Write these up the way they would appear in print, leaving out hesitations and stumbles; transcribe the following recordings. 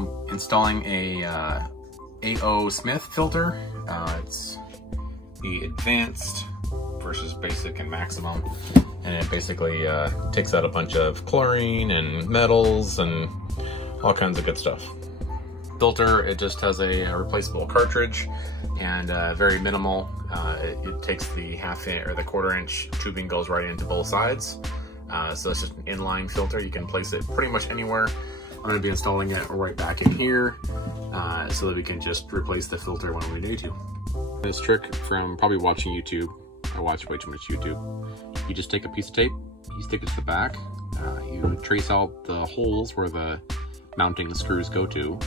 I'm installing a AO Smith filter. It's the advanced versus basic and maximum, and it basically takes out a bunch of chlorine and metals and all kinds of good stuff. Filter, it just has a replaceable cartridge and very minimal. It takes the ½ or the =1/4" tubing, goes right into both sides. So it's just an inline filter. You can place it pretty much anywhere. I'm going to be installing it right back in here so that we can just replace the filter when we need to. This trick from probably watching YouTube. I watch way too much YouTube. You just take a piece of tape, you stick it to the back, you trace out the holes where the mounting screws go to.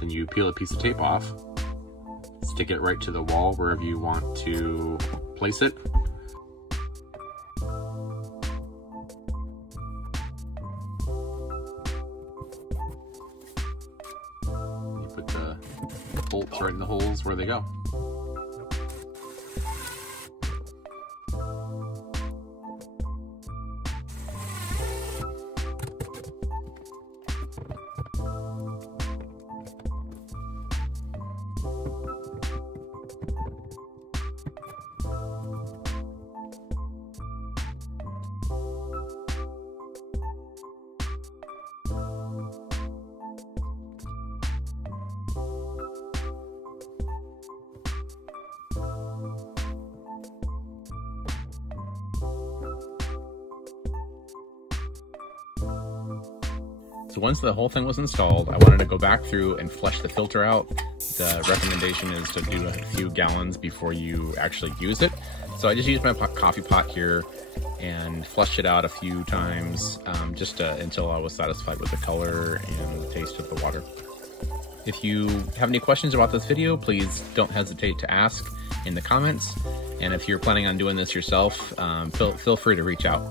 Then you peel a piece of tape off, stick it right to the wall wherever you want to place it. You put the bolts right in the holes where they go. So once the whole thing was installed, I wanted to go back through and flush the filter out. The recommendation is to do a few gallons before you actually use it. So I just used my coffee pot here and flushed it out a few times just until I was satisfied with the color and the taste of the water. If you have any questions about this video, please don't hesitate to ask in the comments. And if you're planning on doing this yourself, feel free to reach out.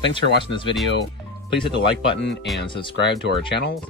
Thanks for watching this video. Please hit the like button and subscribe to our channel.